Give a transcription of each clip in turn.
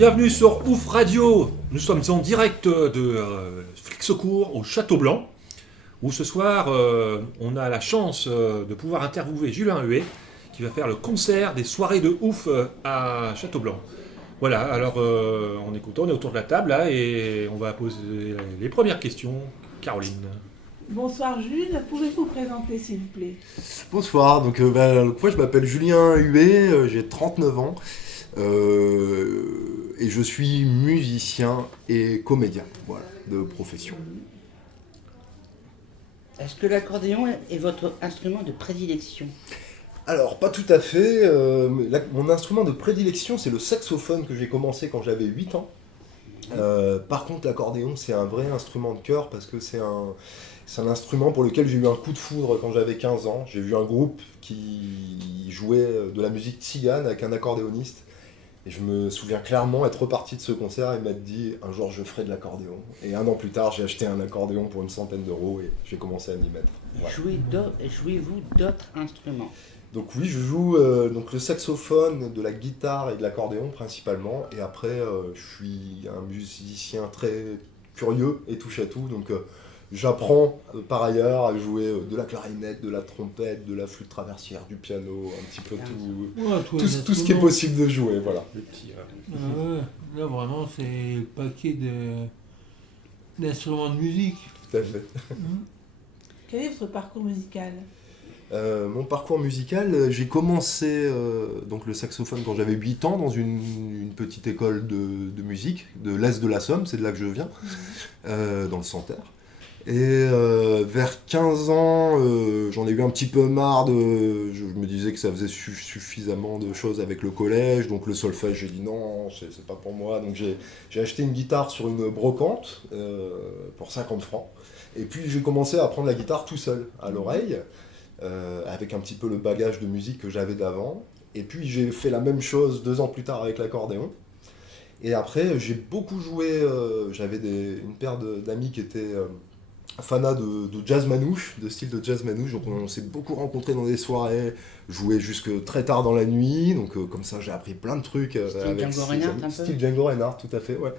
bienvenue sur Ouf Radio. Nous sommes en direct de Flixecourt au Château Blanc, où ce soir on a la chance de pouvoir interviewer Julien Huet, qui va faire le concert des soirées de Ouf à Château Blanc. Voilà, alors on est content, on est autour de la table là et on va poser les premières questions. Caroline. Bonsoir Jules, pouvez-vous vous présenter s'il vous plaît? Bonsoir, donc moi je m'appelle Julien Huet, j'ai 39 ans et je suis musicien et comédien, voilà, de profession. Est-ce que l'accordéon est votre instrument de prédilection? Alors pas tout à fait, mon instrument de prédilection c'est le saxophone que j'ai commencé quand j'avais 8 ans. Par contre l'accordéon c'est un vrai instrument de cœur parce que c'est un instrument pour lequel j'ai eu un coup de foudre quand j'avais 15 ans. J'ai vu un groupe qui jouait de la musique tzigane avec un accordéoniste. Et je me souviens clairement être reparti de ce concert et m'être dit un jour je ferai de l'accordéon. Et un an plus tard j'ai acheté un accordéon pour une centaine d'euros et j'ai commencé à m'y mettre. Voilà. Jouez-vous d'autres instruments? Donc oui, je joue donc le saxophone, de la guitare et de l'accordéon principalement. Et après je suis un musicien très curieux et touche à tout. Donc j'apprends par ailleurs à jouer de la clarinette, de la trompette, de la flûte traversière, du piano, un petit peu tout ce qui est possible de jouer, voilà. Les petits, Là vraiment c'est le paquet d'instruments de musique. Tout à fait. Quel est votre parcours musical? Mon parcours musical, j'ai commencé donc le saxophone quand j'avais 8 ans dans une petite école de musique de l'Est de la Somme, c'est de là que je viens, dans le Santerre. Et vers 15 ans, j'en ai eu un petit peu marre je me disais que ça faisait suffisamment de choses avec le collège, donc le solfège, j'ai dit non, c'est pas pour moi. Donc j'ai acheté une guitare sur une brocante pour 50 francs. Et puis j'ai commencé à apprendre la guitare tout seul, à l'oreille, avec un petit peu le bagage de musique que j'avais d'avant. Et puis j'ai fait la même chose 2 ans plus tard avec l'accordéon. Et après, j'ai beaucoup joué, j'avais une paire d'amis qui étaient fanat de jazz manouche, de style de jazz manouche, donc on s'est beaucoup rencontrés dans des soirées, joué jusque très tard dans la nuit, donc comme ça j'ai appris plein de trucs. Style Django Reinhardt un peu? Style Django Reinhardt, tout à fait, ouais.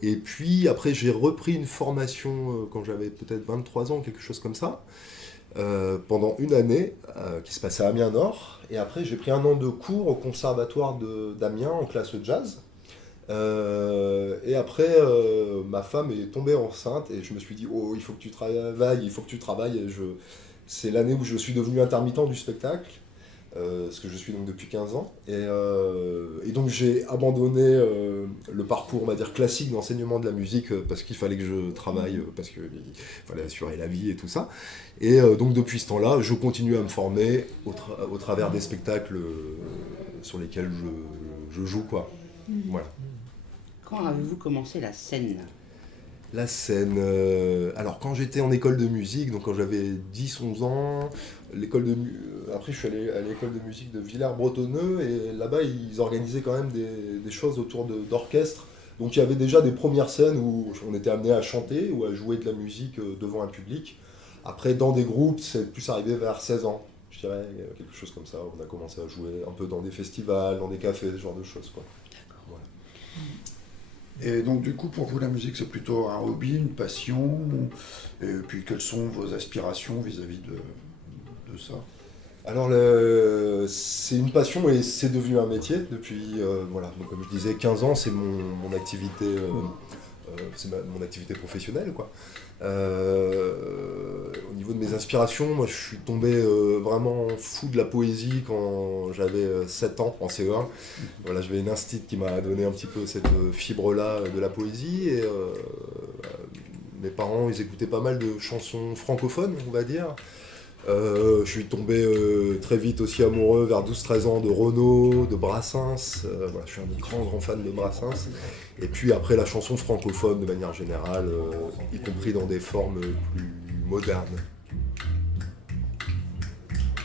Et puis après j'ai repris une formation quand j'avais peut-être 23 ans, quelque chose comme ça, pendant une année, qui se passait à Amiens Nord, et après j'ai pris 1 an de cours au conservatoire d'Amiens en classe jazz. Et après, ma femme est tombée enceinte et je me suis dit oh il faut que tu travailles, c'est l'année où je suis devenu intermittent du spectacle, ce que je suis donc depuis 15 ans, et donc j'ai abandonné le parcours on va dire classique d'enseignement de la musique parce qu'il fallait que je travaille, parce qu'il fallait assurer la vie et tout ça, et donc depuis ce temps-là je continue à me former au travers des spectacles sur lesquels je joue quoi. Voilà. Quand avez-vous commencé la scène? La scène, alors quand j'étais en école de musique, donc quand j'avais 10-11 ans, après je suis allé à l'école de musique de Villers-Bretonneux et là-bas ils organisaient quand même des choses autour d'orchestre. Donc il y avait déjà des premières scènes où on était amené à chanter ou à jouer de la musique devant un public. Après dans des groupes, c'est plus arrivé vers 16 ans, je dirais, quelque chose comme ça. On a commencé à jouer un peu dans des festivals, dans des cafés, ce genre de choses quoi. Voilà. Et donc du coup pour vous la musique c'est plutôt un hobby, une passion, et puis quelles sont vos aspirations vis-à-vis de ça? Alors c'est une passion et c'est devenu un métier depuis, voilà, donc, comme je disais 15 ans c'est mon activité, c'est mon activité professionnelle quoi. Au niveau de mes inspirations, moi je suis tombé vraiment fou de la poésie quand j'avais 7 ans en CE1. Voilà, j'avais une instite qui m'a donné un petit peu cette fibre-là de la poésie, et mes parents ils écoutaient pas mal de chansons francophones on va dire. Je suis tombé très vite aussi amoureux vers 12-13 ans de Renaud, de Brassens, voilà, je suis un grand fan de Brassens. Et puis après la chanson francophone de manière générale, y compris dans des formes plus modernes.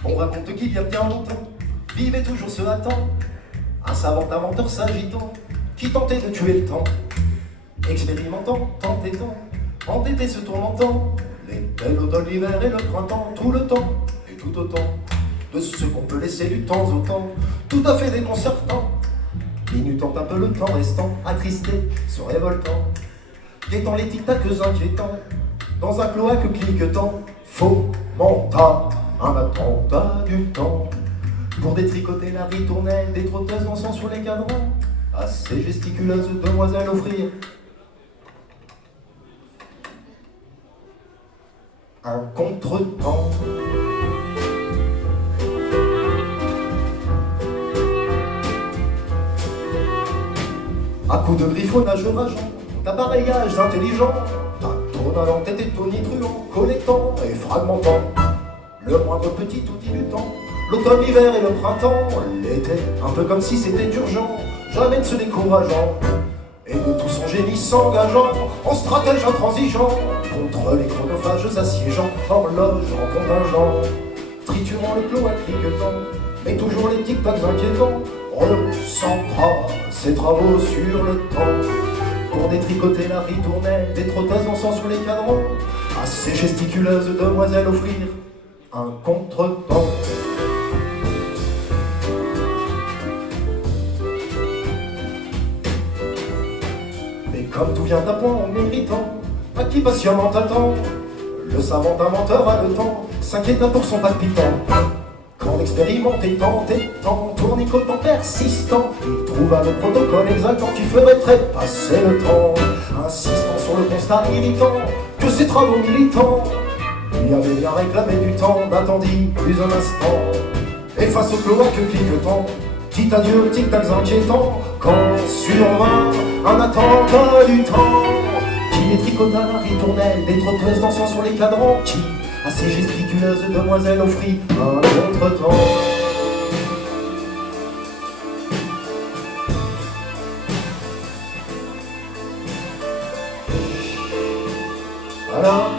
On raconte qu'il y a bien longtemps, vivait toujours ce hâtant, un savant inventeur s'agitant, qui tentait de tuer le temps, expérimentant, tant et tant, entêté se tourmentant, l'été, l'automne, l'hiver et le printemps, tout le temps et tout autant, de ce qu'on peut laisser du temps au temps, tout à fait déconcertant. minutant un peu le temps restant, attristé, se révoltant, guettant les tic-tacs inquiétants, dans un cloaque cliquetant, fomenta un attentat du temps, pour détricoter la ritournelle des trotteuses dansant sur les cadrans, à ces gesticuleuses demoiselles offrir un contretemps. À coups de griffonnage rageant, d'appareillages intelligents, tâtonnant en tête et tonitruant, collectant et fragmentant le moindre petit outil du temps, l'automne, l'hiver et le printemps, l'été, un peu comme si c'était urgent, jamais ne se décourageant, et de tout son génie s'engageant en stratège intransigeant, contre les chronophages assiégeants, horloge en contingent, triturant le cloaque cliquetant, mais toujours les tic-tacs inquiétants, recentra ses travaux sur le temps, pour détricoter la ritournelle des trotteuses dansant sur les cadrans, à ces gesticuleuses demoiselles offrir un contretemps. Mais comme tout vient à point en méritant, à qui patiemment attend, le savant inventeur a le temps, s'inquiéta pour son palpitant. Quand l'expérimenté tant, tournicotant persistant, il trouva le protocole exaltant qui ferait trépasser le temps, insistant sur le constat irritant que ses travaux militants lui avaient bien réclamé du temps, n'attendit plus un instant. Et face au cloaque cliquetant, dit adieu tic-tacs inquiétants, quand survint un attentat du temps, qui détricota la ritournelle des trotteuses dansant sur les cadrans, qui à ces gesticuleuses demoiselles offrit un contretemps. Alors,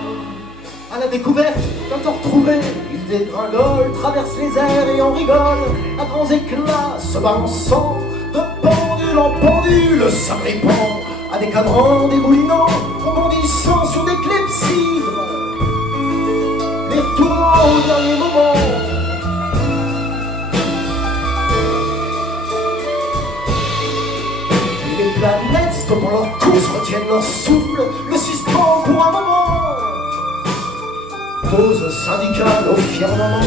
à la découverte d'un temps retrouvé, il dégringole, traverse les airs et en rigole, à grands éclats se balançant, de pendule en pendule, ça répand à des cadrans dégoulinants, rebondissant sur des clepsydres, les retours au dernier moment. Et les planètes stoppant leur course retiennent leur souffle, le suspend pour un moment. Pause syndicale au firmament.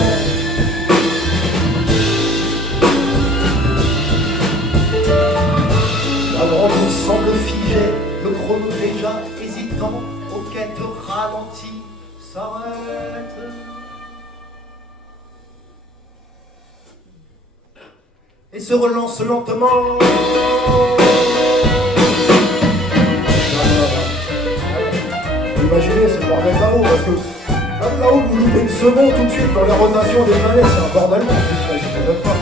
La grande roue semble figée, le chrono déjà hésitant, aux quêtes ralenties s'arrête. Et se relance lentement. Imaginez ce bordel là-haut, parce que là-haut vous loupez une seconde tout de suite dans les rotations des planètes, c'est un bordel monstre, je ne pas.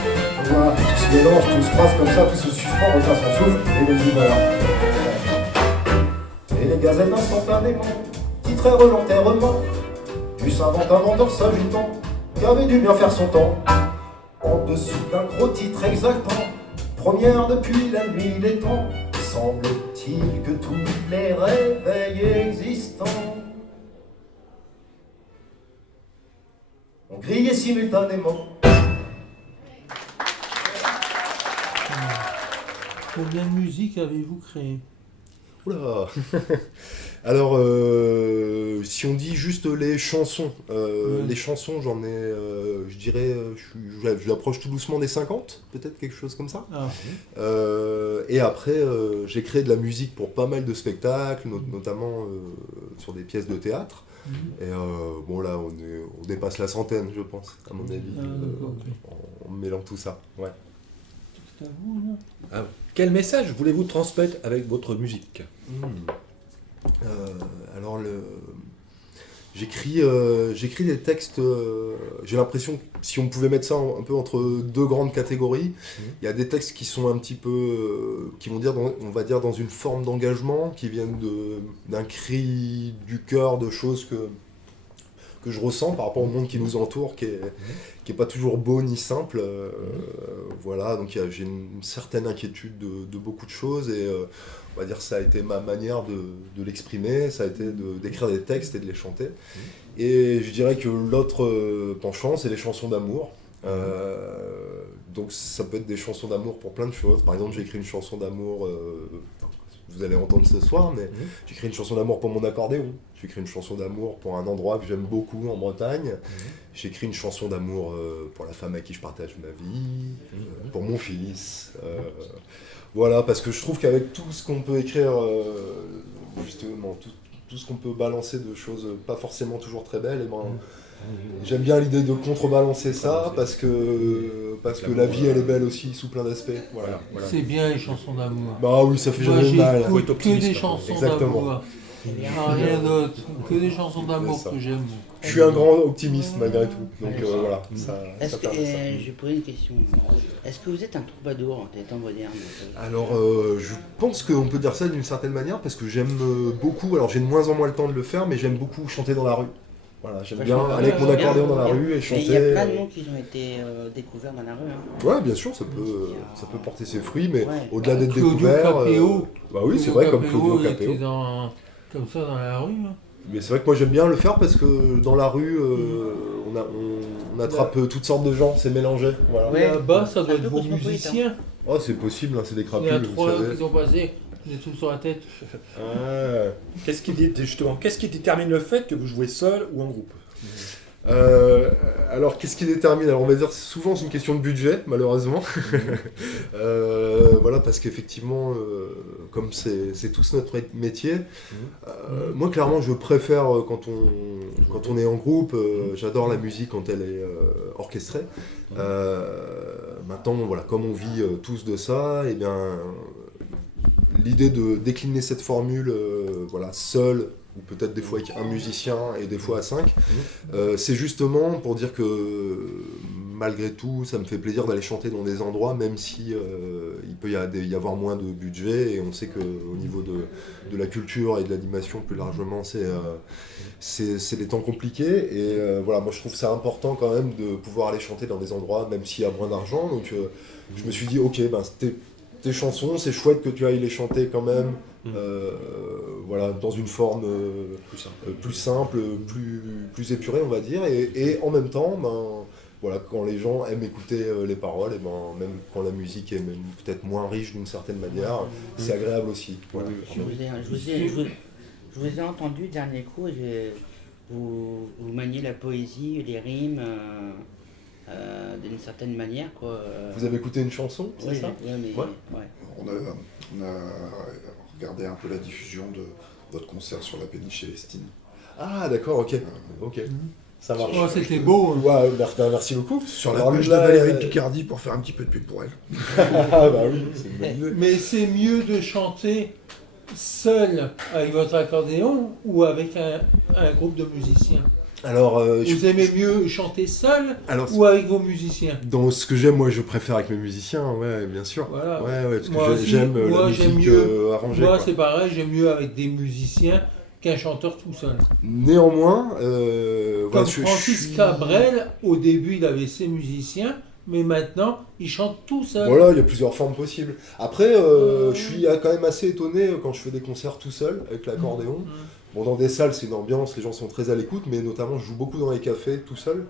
Voilà, tout se mélange, tout se passe comme ça, tout se suspend, retient son souffle, et le dit voilà. Et les gazettes instantanément titraient volontairement du savant inventeur s'agitant, qui avait dû bien faire son temps. En dessous d'un gros titre exaltant, première depuis la nuit des temps, semble-t-il que tous les réveils existants ont grillé simultanément. Combien de musique avez-vous créé? Oula. Alors, si on dit juste les chansons, j'en ai, je dirais, je l'approche tout doucement des 50, peut-être quelque chose comme ça. Ah. Et après, j'ai créé de la musique pour pas mal de spectacles, notamment sur des pièces de théâtre. Et bon là, on dépasse la centaine, je pense, à mon avis, en mêlant tout ça. Ouais. C'est à vous, là. Ah, quel message voulez-vous transmettre avec votre musique? Alors j'écris des textes, j'ai l'impression que si on pouvait mettre ça un peu entre deux grandes catégories, il y a des textes qui sont un petit peu, qui vont dire, on va dire, dans une forme d'engagement, qui viennent d'un cri du cœur, de choses que je ressens par rapport au monde qui nous entoure, qui est pas toujours beau ni simple. Voilà, donc j'ai une certaine inquiétude de beaucoup de choses, et on va dire ça a été ma manière de l'exprimer, ça a été d'écrire des textes et de les chanter. Et je dirais que l'autre penchant, c'est les chansons d'amour, Donc ça peut être des chansons d'amour pour plein de choses. Par exemple, j'ai écrit une chanson d'amour, vous allez entendre ce soir, mais j'ai écrit une chanson d'amour pour mon accordéon. J'ai écrit une chanson d'amour pour un endroit que j'aime beaucoup en Bretagne. J'ai écrit une chanson d'amour pour la femme à qui je partage ma vie, pour mon fils. Voilà, parce que je trouve qu'avec tout ce qu'on peut écrire, justement, tout ce qu'on peut balancer de choses pas forcément toujours très belles, et ben, j'aime bien l'idée de contrebalancer ça, parce que la vie elle est belle aussi sous plein d'aspects. Voilà. C'est bien les chansons d'amour. Bah oui, ça fait Moi, jamais mal. j'écoute que des chansons Exactement. d'amour. Rien d'autre. Que des chansons d'amour C'est ça. que j'aime. Je suis un grand optimiste malgré tout, donc voilà, ça Est-ce que, permet ça. je vais poser une question. Est-ce que vous êtes un troubadour en temps moderne? Alors, je pense qu'on peut dire ça d'une certaine manière, parce que j'aime beaucoup, alors j'ai de moins en moins le temps de le faire, mais j'aime beaucoup chanter dans la rue. Voilà, j'aime bien aller avec mon accordéon dans la rue et chanter. Il y a plein de noms qui ont été découverts dans la rue. Hein. Ouais, bien sûr, ça peut porter ses fruits, mais Ouais. au-delà d'être Claudio découvert... Capéo. Bah oui, c'est vrai, comme Claudio il Capéo. était comme ça dans la rue. Hein. Mais c'est vrai que moi j'aime bien le faire parce que dans la rue, on attrape toutes sortes de gens, c'est mélangé. Voilà. Ouais. Là-bas, ça doit Un être peu vos cosmopolite, musiciens. Oh, c'est possible, hein, c'est des Il y a crapules, vous 3 savez. qui sont passés, j'ai tout sur la tête. Ouais. Qu'est-ce qui détermine le fait que vous jouez seul ou en groupe? Alors, qu'est-ce qui détermine? Alors, on va dire souvent c'est une question de budget, malheureusement. Voilà, parce qu'effectivement, comme c'est tous notre métier, moi, clairement, je préfère quand on est en groupe. J'adore la musique quand elle est orchestrée. Maintenant, voilà, comme on vit tous de ça, et bien, l'idée de décliner cette formule, voilà, seul, ou peut-être des fois avec un musicien et des fois à 5, c'est justement pour dire que malgré tout, ça me fait plaisir d'aller chanter dans des endroits, même si il peut y avoir moins de budget, et on sait qu'au niveau de la culture et de l'animation plus largement, c'est des temps compliqués, et voilà, moi je trouve ça important quand même de pouvoir aller chanter dans des endroits, même s'il y a moins d'argent, donc je me suis dit, ok, ben, tes chansons, c'est chouette que tu ailles les chanter quand même, voilà, dans une forme plus simple, plus épurée, on va dire, et en même temps, ben, voilà, quand les gens aiment écouter les paroles, et ben, même quand la musique est même peut-être moins riche d'une certaine manière, c'est agréable aussi. Voilà. Je vous ai entendu dernier coup, vous maniez la poésie, les rimes d'une certaine manière, quoi. Vous avez écouté une chanson, c'est Oui, ça? mais Ouais. ouais. On a regardé un peu la diffusion de votre concert sur la péniche Célestine. Ah d'accord, ok. Ça marche. Oh, c'était beau. Hein. Ouais, merci beaucoup. Sur la Alors, page de là, Valérie Picardie pour faire un petit peu de pub pour elle. Ah bah oui, c'est une bonne idée. Mais c'est mieux de chanter seul avec votre accordéon ou avec un groupe de musiciens? Alors, Vous aimez mieux chanter seul alors, ou avec vos musiciens? dans ce que j'aime, moi je préfère avec mes musiciens, ouais, bien sûr. Voilà. Ouais, parce Moi que aussi, j'aime moi, la j'aime musique mieux. arrangée. Moi, quoi. c'est pareil, j'aime mieux avec des musiciens qu'un chanteur tout seul. Néanmoins, Comme voilà, Francis Cabrel, au début, il avait ses musiciens, mais maintenant, il chante tout seul. Voilà, il y a plusieurs formes possibles. Après, je suis quand même assez étonné quand je fais des concerts tout seul avec l'accordéon. Bon, dans des salles, c'est une ambiance, les gens sont très à l'écoute, mais notamment, je joue beaucoup dans les cafés tout seul.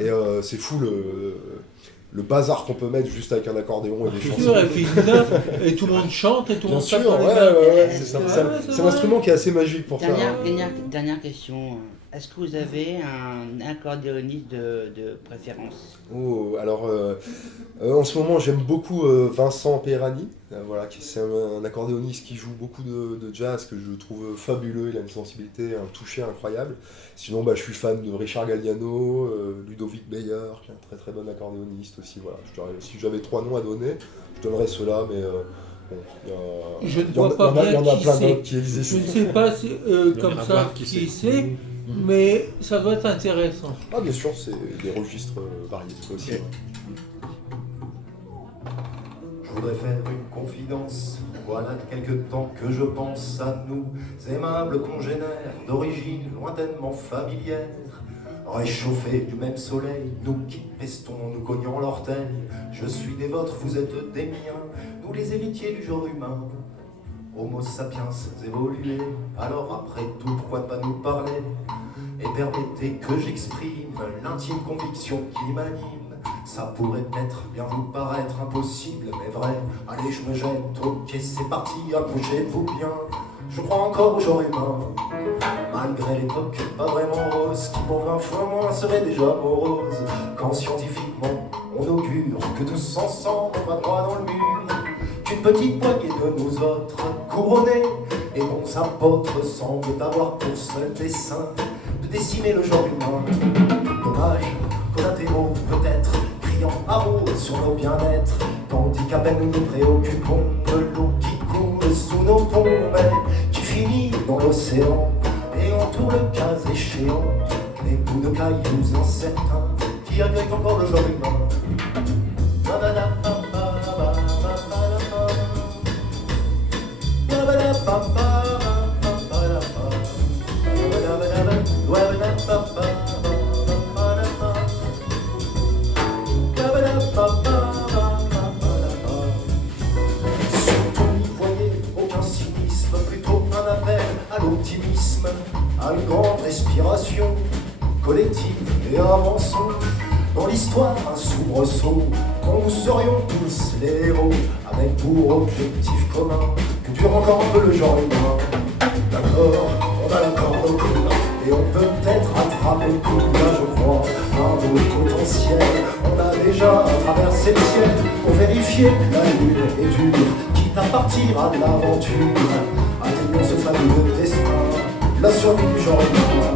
Et c'est fou le bazar qu'on peut mettre juste avec un accordéon et des C'est chansons. sûr, et puis une note, et tout le monde chante, et tout le Bien monde sûr, tape dans les ouais, mains. ouais, c'est ça. Ouais, C'est un instrument qui est assez magique pour ça. Dernière question. Est-ce que vous avez un accordéoniste de préférence? Oh, alors, en ce moment, j'aime beaucoup Vincent Perani. Voilà, c'est un accordéoniste qui joue beaucoup de jazz, que je trouve fabuleux. Il a une sensibilité, un toucher incroyable. Sinon, je suis fan de Richard Galliano, Ludovic Beyer, qui est un très très bon accordéoniste aussi. Voilà. Si j'avais 3 noms à donner, je donnerais ceux-là, mais bon, Je ne vois pas il y en a bien qui plein c'est. d'autres qui Je existent. ne sais pas comme a ça plein qui qui c'est. c'est, mais ça doit être intéressant. Ah, bien sûr, c'est des registres variés aussi. Ok. Je voudrais faire une confidence. Voilà quelque temps que je pense à nous, aimables congénères d'origine lointainement familière. Réchauffés du même soleil, nous qui restons nous cognant l'orteil. Je suis des vôtres, vous êtes des miens, nous les héritiers du genre humain. Homo sapiens évolués, alors après tout, pourquoi ne pas nous parler et permettez que j'exprime l'intime conviction qui m'anime. Ça pourrait peut-être bien vous paraître impossible, mais vrai. Allez, je me jette, ok, c'est parti, accrochez-vous bien. Je crois encore au genre humain, malgré l'époque pas vraiment rose, qui pour 20 fois moins serait déjà morose. Quand scientifiquement on augure que tous ensemble on va droit dans le mur, qu'une petite poignée de nous autres, couronnés et bons apôtres, semblent avoir pour seul dessein de décimer le genre humain. Dommage, collatéraux peut-être, criant à haut sur nos bien-être, tandis qu'à peine nous nous préoccupons de l'eau qui coule sous nos ponts, mais qui finit dans l'océan, et entoure le cas échéant des bouts de cailloux incertains qui accueillent encore le genre humain. L'optimisme, à une grande respiration collective et avançons dans l'histoire un soubresaut dont nous serions tous les héros, avec pour objectif commun que dure encore un peu le genre humain. D'accord, on a la corde au cou et on peut peut-être attraper le coup, là je crois, un beau potentiel. On a déjà traversé le ciel pour vérifier que la lune est dure, quitte à partir à l'aventure. Atteignons ce fabuleux destin, la survie du genre humain.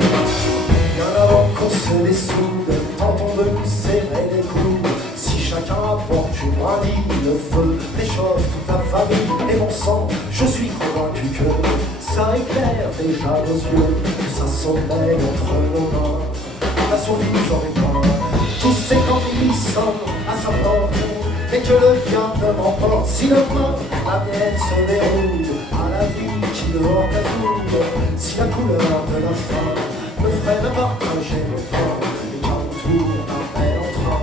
Bien avant qu'on se dessoude, tentons de nous serrer les coudes. Si chacun apporte une brindille, le feu réchauffe toute la famille. Et mon sang, je suis convaincu que ça éclaire déjà nos yeux, que ça sommeille entre nos mains, la survie du genre humain. Tous ces grandissants à sa porte, mais que le bien ne m'emporte. Si le main, la mienne se déroule à la vie qui dehors m'azoule, si la couleur de la fin me ferait me partager le pain, et qu'à mon tour d'un bel entrain,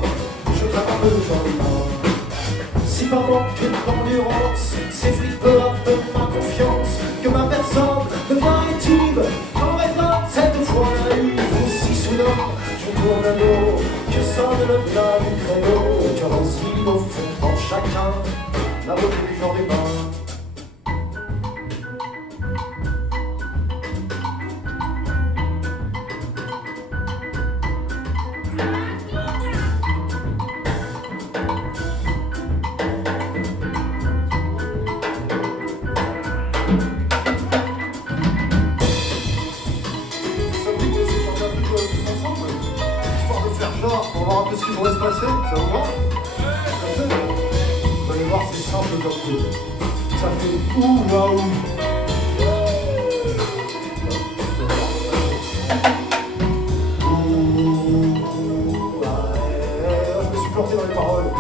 je crains un peu le genre humain. Si par manque d'endurance s'effrite peu à peu ma confiance, que ma personne devient étude, j'en rêverai cette fois naïve. Si soudain je tourne le dos, que sonne le plat du credo, que réside au fond en chacun la beauté du genre humain. Pour voir un peu ce qui pourrait se passer, ça vous va? Vous allez voir, c'est simple comme tout. Ça fait ouh waouh. Je me suis planté dans les paroles.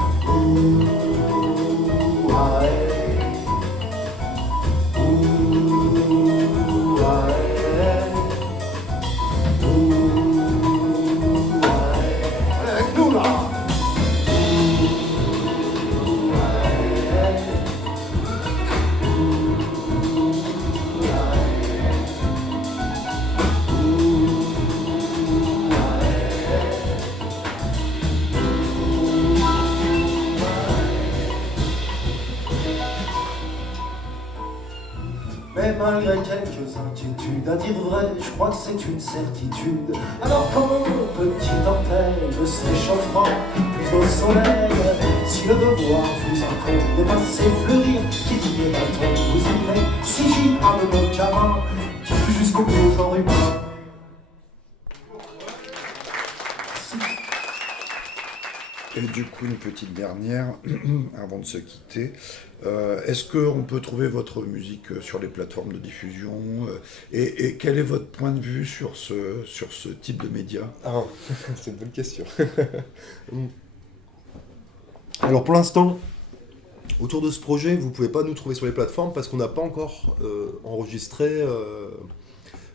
Mais malgré quelques inquiétudes, à dire vrai, je crois que c'est une certitude. Alors quand mon petit orteil ne s'échauffera plus au soleil, si le devoir vous incombe de passer fleurir, qui dit les bâtons vous y met, si j'y un de nos gamins qui fut jusqu'au bout au genre humain. Et du coup, une petite dernière, avant de se quitter. Est-ce qu'on peut trouver votre musique sur les plateformes de diffusion et quel est votre point de vue sur ce type de média? Ah, c'est une bonne question. Alors pour l'instant, autour de ce projet, vous ne pouvez pas nous trouver sur les plateformes parce qu'on n'a pas encore enregistré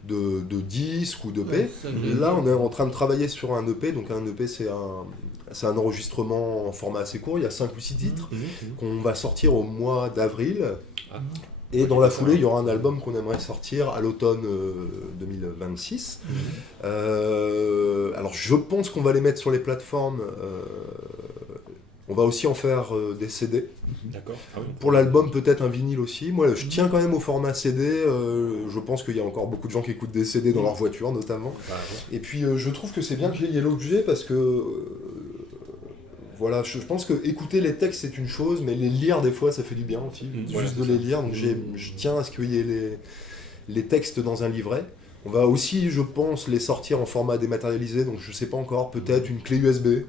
de disques ou d'EP. Là, on est en train de travailler sur un EP. Donc un EP, c'est un enregistrement en format assez court. Il y a 5 ou 6 titres qu'on va sortir au mois d'avril. Et dans la foulée, il y aura un album qu'on aimerait sortir à l'automne 2026. Alors je pense qu'on va les mettre sur les plateformes. On va aussi en faire des CD. D'accord. Ah oui. Pour l'album, peut-être un vinyle aussi. Moi, je tiens quand même au format CD. Je pense qu'il y a encore beaucoup de gens qui écoutent des CD dans leur voiture, notamment. Ah, ouais. Et puis, je trouve que c'est bien qu'il y ait l'objet parce que... voilà, je pense que écouter les textes, c'est une chose, mais les lire, des fois, ça fait du bien aussi. Voilà, Juste de c'est les ça. lire. Donc, je tiens à ce qu'il y ait les textes dans un livret. On va aussi, je pense, les sortir en format dématérialisé, donc je sais pas encore, peut-être une clé USB,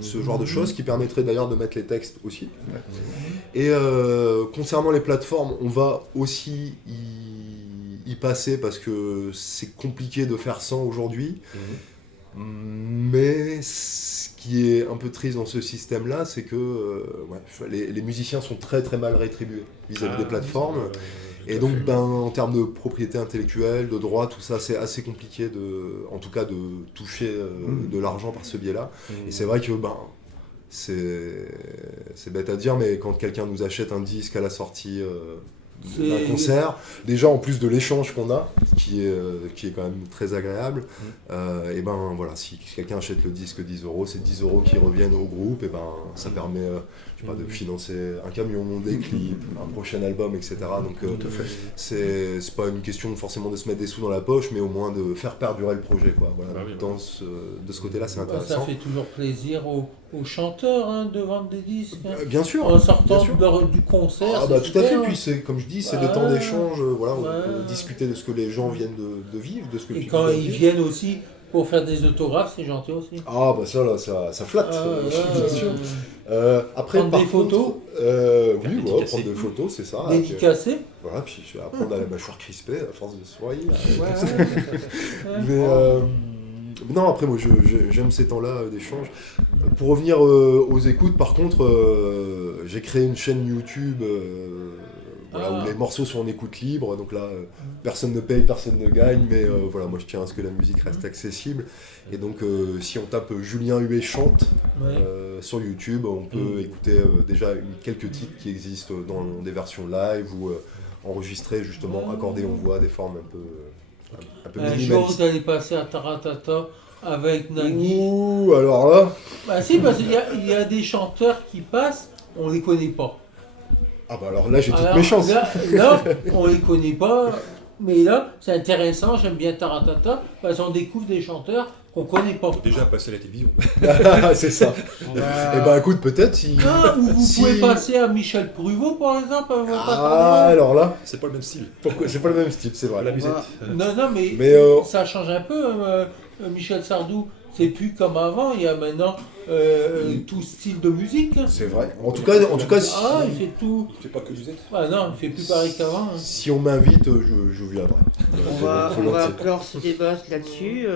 ce genre de choses qui permettrait d'ailleurs de mettre les textes aussi. Et concernant les plateformes, on va aussi y passer parce que c'est compliqué de faire sans aujourd'hui. Mais ce qui est un peu triste dans ce système-là, c'est que les musiciens sont très très mal rétribués vis-à-vis des plateformes. Et donc, en termes de propriété intellectuelle, de droit, tout ça, c'est assez compliqué en tout cas, de toucher de l'argent par ce biais-là. Et c'est vrai que, c'est bête à dire, mais quand quelqu'un nous achète un disque à la sortie d'un concert, déjà en plus de l'échange qu'on a, qui est quand même très agréable, et voilà, si quelqu'un achète le disque 10 €, c'est 10 € qui reviennent au groupe, et ça permet je sais pas, de financer un camion, des clips, un prochain album, etc. Donc c'est pas une question forcément de se mettre des sous dans la poche, mais au moins de faire perdurer le projet, quoi. Voilà. De ce côté-là, c'est intéressant. Ça fait toujours plaisir aux chanteurs de vendre des disques. Bien sûr. En sortant bien sûr. du concert. Ah c'est tout à fait, super, puis c'est comme je dis, c'est des temps d'échange, voilà, on peut discuter de ce que les gens viennent de vivre, de ce que le Et public quand vient de ils vivre. viennent aussi pour faire des autographes, c'est gentil aussi. Ah ça là, ça flatte, bien sûr. Après, Prendre par des contre, photos. oui, Dédicacer. voilà, prendre des photos, c'est ça. Et puis, Dédicacé. voilà, puis je vais apprendre à la mâchoire crispée à force de sourire. Ouais. Mais non, après moi j'aime ces temps-là d'échange. Pour revenir aux écoutes, par contre, j'ai créé une chaîne YouTube où les morceaux sont en écoute libre. Donc là, personne ne paye, personne ne gagne, mais voilà, moi je tiens à ce que la musique reste accessible. Et donc si on tape Julien Huet chante sur YouTube, on peut écouter déjà quelques titres qui existent dans des versions live ou enregistrés justement, accordéon-voix, des formes un peu Un jour, minimalistes. vous allez passer à Taratata avec Nagui. Ouh, alors là... Bah si, parce qu'il y a des chanteurs qui passent, on les connaît pas. Ah bah alors là j'ai toutes Alors, mes chances. Là, on les connaît pas, mais là, c'est intéressant, j'aime bien Taratata, parce qu'on découvre des chanteurs qu'on connaît pas. Déjà passé à la télévision. C'est ça. On va- Et bah écoute, peut-être si... Ou vous si- pouvez passer à Michel Pruvot, par exemple, à votre Ah, accordéon. alors là, C'est pas le même style. c'est pas le même style, c'est vrai. La musette. Non, mais, Mais, ça change un peu, Michel Sardou. C'est plus comme avant, il y a maintenant tout style de musique. C'est vrai. En tout cas si, Il fait tout. C'est pas que musette. Ah non, il fait plus pareil qu'avant. Hein. si on m'invite, je viendrai. On va Volontiers. clore ce débat là-dessus.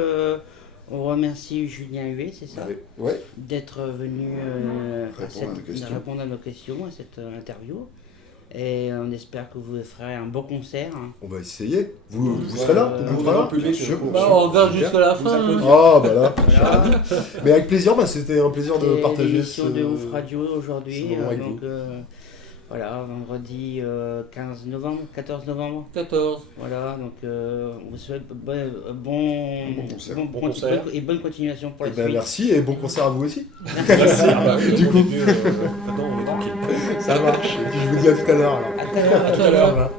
On remercie Julien Huet, c'est ça, Ouais. d'être venu répondre à nos questions, à cette interview. Et on espère que vous ferez un bon concert. On va essayer. Vous serez là Vous serez là public, Sûr. On regarde jusqu'à la fin. Hein. Ah bah là. Voilà. Mais avec plaisir, c'était un plaisir de C'était partager l'émission ce... de Ouf Radio aujourd'hui. ce moment avec Donc voilà, vendredi 14 novembre. 14. Voilà, donc on vous souhaite concert. Bon concert. et bonne continuation pour Eh la ben, suite. merci et bon concert à vous aussi. Merci. Du coup. Maintenant, on est tranquille. Ça marche. Et puis je vous dis à tout à l'heure. alors. À tout à l'heure. À tout à l'heure.